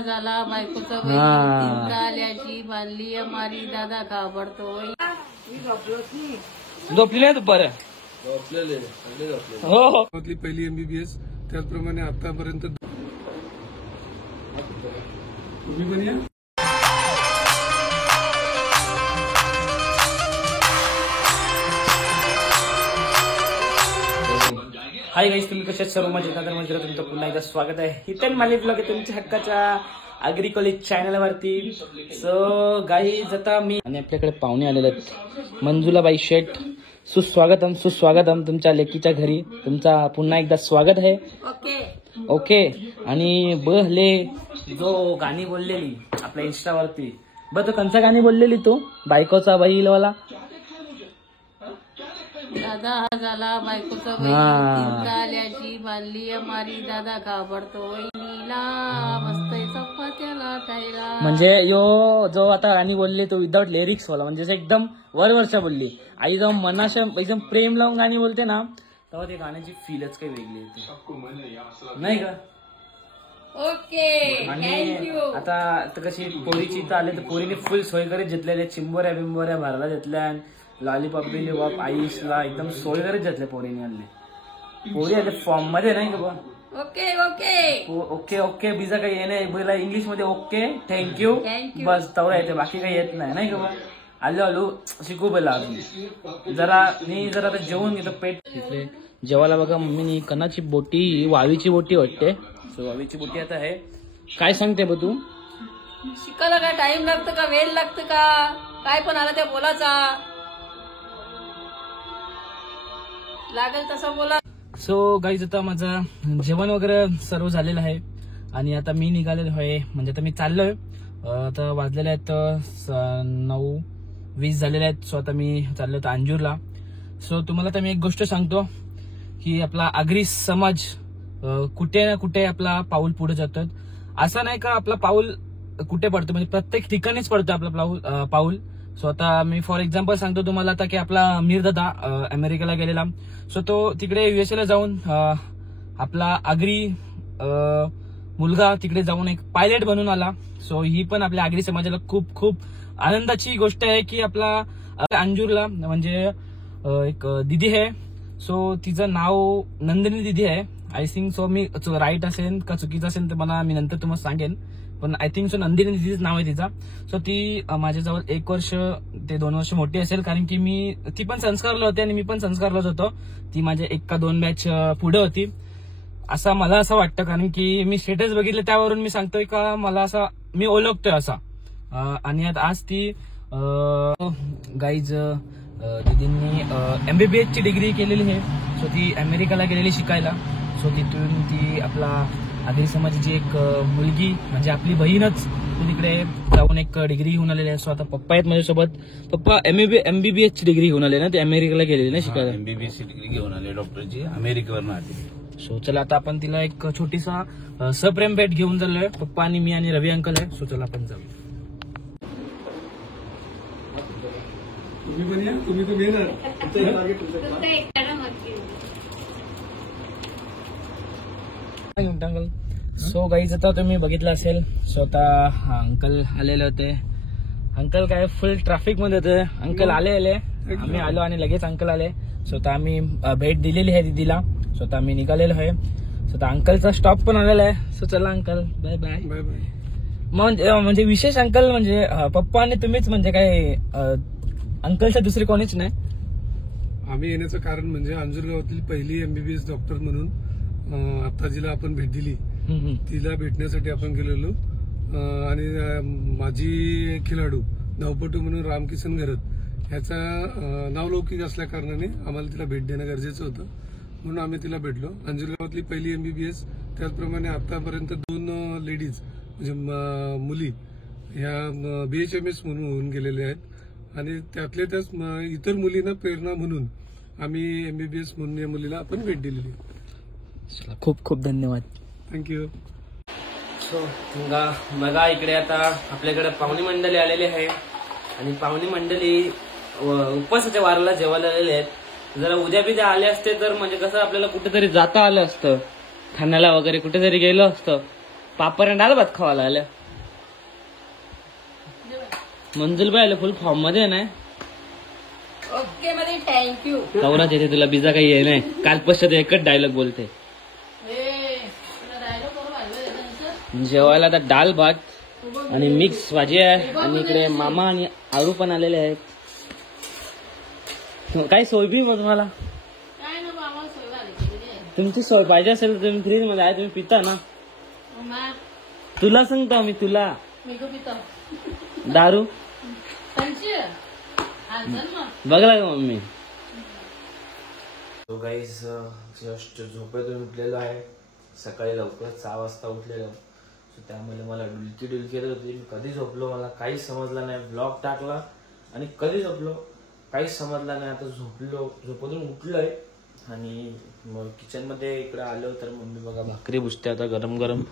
झाला बायकोचा तीन आल्याची बांधली मारी दादा घाबरतो. झोपली नाही दुपार हो पहिली एमबीबीएस त्याचप्रमाणे आतापर्यंत तुम्ही पण या. हाय गाईस, तुम्ही कशात सर्व मजेत तर म्हणजे तुमचं पुन्हा एकदा स्वागत आहे हितन माली ब्लॉग तुमच्या हक्काच्या आगरी कॉलेज चॅनलवरती. सो गाईज आता मी आणि आपल्याकडे पाहुणे आलेले आहेत. मंजुलाबाई शेठ, सुस्वागतम सुस्वागतम तुमच्या लेकीच्या घरी. तुमचा पुन्हा एकदा स्वागत आहे. ओके. आणि बहले जो गाणी बोललेली आपल्या इंस्टावरती तो कोणता गाणी बोललेली तू बायकोचा बैलवाला दादा झाला बायकोचा तीन आल्याची बांधली मारी दादा घाबरतो. मस्त चपात्याला टायला म्हणजे यो जो आता गाणी बोलली तो विदाउट लिरिक्स वाला म्हणजे एकदम वरवरच्या बोलली. आई जाऊन मनाशा एकदम प्रेम लावून गाणी बोलते ना तेव्हा ते गाण्याची फीलच काही वेगळी येते नाही का. ओके. आणि आता कशी पोरीची इथं आले तर पोरीने फुल सोय करीत घेतलेल्या चिंबोऱ्या बिंबोऱ्या भरायला घेतल्या. लॉलीपॉप बिलीपॉप आईसला एकदम सोय करीत घेतले पोरीने आणले. पोरी आले फॉर्म मध्ये नाही का बा. ओके ओके ओके ओके बिजा काही येणे बोला इंग्लिश मध्ये ओके थँक्यू बस तेवढं येते बाकी काही येत नाही नाही का बा. आलो आलो शिकू पहिला अजून जरा आता जेवून घेतो पेट तिथले जेवायला. बघा मम्मीनी कणाची बोटी वावीची बोटी वाटते. सो वावीची बोटी आता आहे. काय सांगते बा तू शिकायला काय टाइम लागतं का वेळ लागतं का काय पण आला त्या बोलाचा लागेल तसं बोला. सो गाईज आता माझं जेवण वगैरे सर्व झालेलं आहे आणि आता मी निघालेलो आहे म्हणजे आता मी चाललोय. आता वाजलेले आहेत 9:20 झालेले आहेत. सो आता मी चाललोय तर अंजूरला. सो तुम्हाला तर मी एक गोष्ट सांगतो की आपला आगरी समाज कुठे ना कुठे आपला पाऊल पुढे जातो. असं नाही का आपला पाऊल कुठे पडतो म्हणजे प्रत्येक ठिकाणीच पडतो आपला पाऊल. सो आता मी फॉर एक्झाम्पल सांगतो तुम्हाला आता की आपला मीर दादा अमेरिकेला गेलेला. सो तो तिकडे USA ला जाऊन आपला आगरी मुलगा तिकडे जाऊन एक पायलट बनून आला. सो ही पण आपल्या आगरी समाजाला खूप खूप आनंदाची गोष्ट आहे की आपला अंजूरला म्हणजे एक दिदी आहे. सो तिचं नाव नंदिनी दिदी आहे आय थिंक. सो मी राईट असेल का चुकीचं असेल तर मला मी नंतर तुम्हाला सांगेन पण आय थिंक सो नंदिनी दिदीच नाव आहे तिचा. सो ती माझ्याजवळ 1 वर्ष ते 2 वर्ष मोठी असेल कारण की ती पण संस्कारला होती आणि मी पण संस्कारलाच होतो. ती माझ्या 1 का 2 बॅच पुढे होती असं मला असं वाटतं कारण की मी स्टेटस बघितलं त्यावरून मी सांगतोय का मला असा मी ओळखतोय असा. आणि आज ती गाईज दिदींनी MBBS ची डिग्री केलेली आहे. सो ती अमेरिकेला गेलेली शिकायला. सो तिथून ती आपला आगरी समाजाची एक मुलगी म्हणजे आपली बहीणच तिकडे जाऊन एक डिग्री घेऊन आलेली आहे. सो आता पप्पा आहेत माझ्यासोबत. पप्पा MBBS ची डिग्री घेऊन आले ना ते अमेरिकेला गेलेले ना शिकायला. MBBS ची डिग्री घेऊन आले डॉक्टरची अमेरिकेवरून आली. सो चला आता आपण तिला एक छोटीसा सप्रेम भेट घेऊन चाललोय पप्पा आणि मी आणि रवी अंकल आहे. सो चला आपण जाऊ. तुम्ही पण या. तुम्ही पण येणार. सो गाईज आता तुम्ही बघितलं असेल. सो आता अंकल आलेले होते. अंकल काय फुल ट्रॅफिक मध्ये होते. अंकल आले आम्ही आलो आणि लगेच अंकल आले. सो आता आम्ही भेट दिलेली आहे दीदीला. सो आता आम्ही निघालेलो आहे. सो आता अंकलचा स्टॉप पण आलेला आहे. सो चला uncle bye bye. Bye bye. म्हणजे विशेष अंकल म्हणजे पप्पा आणि तुम्हीच म्हणजे काय अंकलच्या दुसरी कोणीच नाही. आम्ही येण्याचं कारण म्हणजे अंजूर गावातील पहिली MBBS डॉक्टर म्हणून आता जिला आपण भेट दिली तिला भेटण्यासाठी आपण गेलेलो. आणि माझी खेळाडू धावपटू म्हणून रामकिसन घरत ह्याचा नावलौकिक असल्या कारणाने आम्हाला तिला भेट देणं गरजेचं होतं म्हणून आम्ही तिला भेटलो. अंजूर गावातली पहिली MBBS त्याचप्रमाणे आतापर्यंत 2 लेडीज म्हणजे मुली ह्या BHMS म्हणून होऊन गेलेल्या आहेत आणि त्यातल्या त्याच इतर मुलींना प्रेरणा म्हणून आम्ही MBBS म्हणून या मुलीला आपण भेट दिलेली. खूप खूप धन्यवाद. थँक्यू. सो बघा इकडे आता आपल्याकडे पाहुणी मंडळी आलेली आहे आणि पाहुणी मंडळी उपवासाच्या वाराला जेवायला आलेले आहेत. जरा उद्या बिद्या आले असते तर म्हणजे कसं आपल्याला कुठेतरी जाता आलं असतं खाण्याला वगैरे कुठेतरी गेलो असतं पापड आणि डाळ भात खावायला आल्या. मंजुलबाई आले फुल फॉर्म मध्ये नाही. ओके मध्ये थँक्यू. कवरात येते तुला बिजा काही आहे नाही. काल पश्चात एकच डायलॉग बोलते. जेवायला आता डाळ भात आणि मिक्स भाजी आहे आणि इकडे मामा आणि आरू पण आलेले आहेत. काय सोय बी मग तुम्हाला काय ना बाबा सोय झाली. तुमची सोय पाहिजे असेल तर तुम्ही फ्रीज मध्ये आहे तुम्ही पिता ना. तुला सांगतो मी तुला मी पितो दारू बघला का मम्मी. तो गाईज जस्ट झोपेतून उठलेलो आहे. सकाळी लवकर 6 वाजता उठलेलो. त्यामुळे मला डुलकी येत होती. मी कधी झोपलो मला काहीच समजलं नाही. ब्लॉग टाकला आणि कधी झोपलो काहीच समजलं नाही. आता झोपेतून उठलोय आणि मग किचन मध्ये इकडे आलो तर मम्मी बघा भाकरी भुसते आता गरम गरम.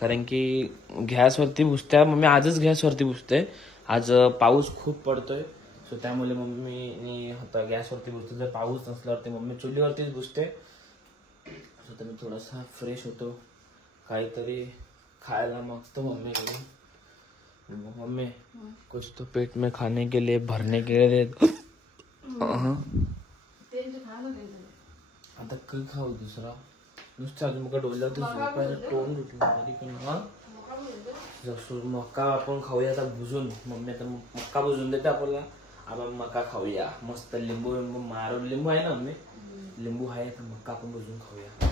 कारण की गॅसवरती भुसते मम्मी. आजच गॅसवरती भुसते. आज पाऊस खूप पडतोय. सो त्यामुळे मम्मी आता गॅसवरती भुसते. जर पाऊस नसल्यावरती मम्मी चुलीवरतीच भुसते. सो तर मी थोडासा फ्रेश होतो. काहीतरी खायला मागतो मम्मी कडून. मम्मी कुछ तो पेट में खाने के लिए भरने के लिए आता काही खाऊ दुसरा नुसतं अजून मग डोल्यावर झोपायला तोंड उठलं. मका आपण खाऊया आता भुजून. मम्मी आता मक्का भुजून देते आपल्याला. आपण मका खाऊया मस्त. लिंबू मारून लिंबू आहे ना मम्मी. लिंबू आहे तर मक्का आपण भुजून खाऊया.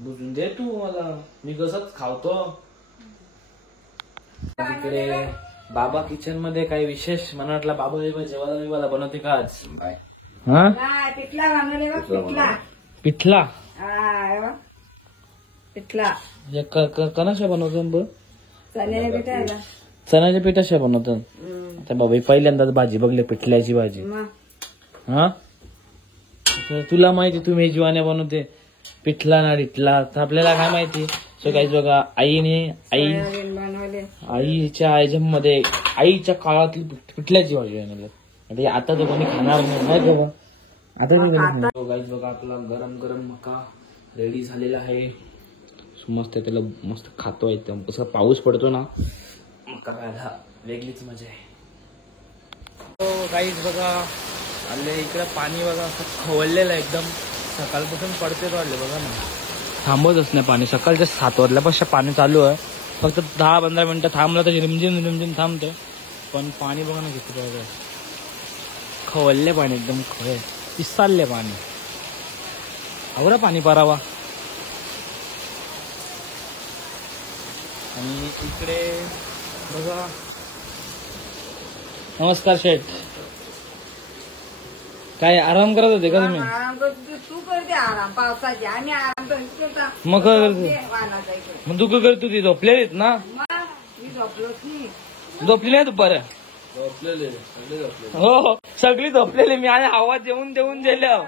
भुजून दे तू मला. मी कसंच खावतो. तिकडे बाबा किचन मध्ये काही विशेष मला वाटलं बाबा जेवायला बिवायला बनवते का आज. हा पिठला पिठला कणाशा बनवतो. चण्याच्या पिठाशा बनवतात. आता बाबा पहिल्यांदाच भाजी बघले पिठल्याची भाजी. हा तुला माहिती तू मेजवाने बनवते पिठला ना डिठला तर आपल्याला काय माहिती. सो काहीच बघा आईच्या आयजमध्ये आईच्या काळातली पिठल्याची भाजी बनवली. आता तो कोणी खाणार नाही बघा. आता काहीच बघा आपला गरम गरम मका रेडी झालेला आहे. मस्त त्याला मस्त खातो एकदम. कसं पाऊस पडतो ना मका खायला वेगळीच मजा आहे. काहीच बघा आले इकडे पाणी बघा असं खवळलेलं एकदम. सकाळपासून पडते वाढले बघा ना. थांबतच नाही पाणी. सकाळच्या 7 वाजल्यापासून पाणी चालू आहे. फक्त 10-15 मिनिटं थांबलं तर रिमझिम थांबतं. पण पाणी बघा ना किती बघा खवळले पाणी एकदम. खवळे पिसालले पाणी. आवरा पाणी पारावा. आणि इकडे बघा. नमस्कार शेठ. काय आराम करत होते का तुम्ही. तू करते आराम पावसाची. आम्ही आराम करतो. मग काय करते मग तू काय करतो. ती झोपलेलीत ना. मी झोपलोच नाही. झोपली नाही दुपार. हो सगळी झोपलेली. मी आणि आवाज येऊन देऊन दिलं.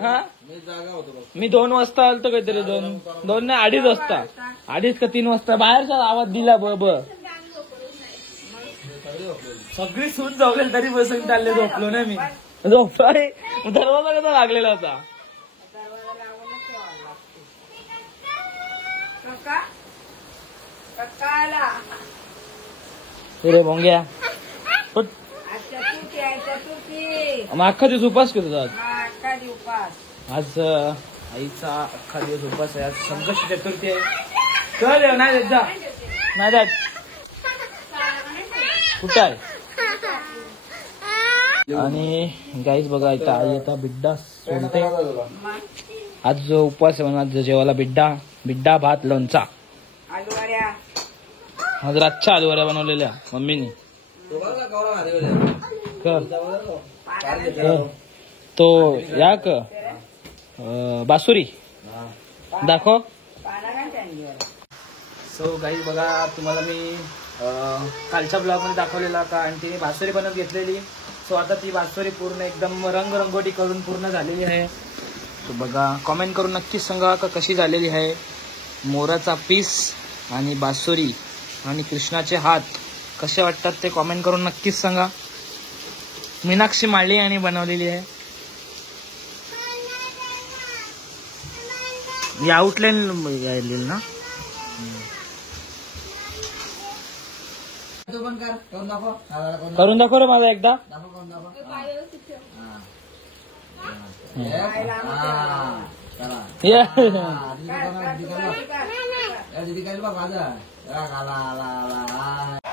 हा मी 2 वाजता आलतो काहीतरी. 2 नाही 2:30 वाजता. 2:30 का 3 वाजता बाहेरचा आवाज दिला. सगळी सूट झोपलेली तरी बसून चालले. झोपलो नाही मी. झोपलो दरवाजा कसा लागलेला होता. रे भोंग्या मग अख्खा दिवस उपास केला आज. आईचा अख्खा दिवस उपास आहे. आज संकष्टी चतुर्थी आहे. कळ नाही देत जा. नाही देत कुठं आहे. आणि गाईच बघा इथं आई आता बिड्डा सोडते. आज जो उपवास आहे म्हणून आज जेवायला बिड्डा भात लोणचा. आज रातच्या आलूवऱ्या बनवलेल्या मम्मीने. तो या क बासुरी दाखव. सो गाईज बघा तुम्हाला मी कालच्या ब्लॉग मध्ये दाखवलेला का आंटीने बासुरी बनवून घेतलेली. सो आता ती बासुरी पूर्ण एकदम रंगरंगोटी करून पूर्ण झालेली आहे. तो बघा कॉमेंट करून नक्कीच सांगा का कशी झालेली आहे. मोराचा पीस आणि बासुरी आणि कृष्णाचे हात कसे वाटतात ते कॉमेंट करून नक्कीच सांगा. मीनाक्षी माळी यांनी बनवलेली आहे. ही आउटलाईन ना. तू पण कर, करून दाखव. दादाला करून करून दाखव रे माझा एकदा. दाखव, करून दाखव. हा. चला. ये. दीदी काय बघ माझा. आला आला आला.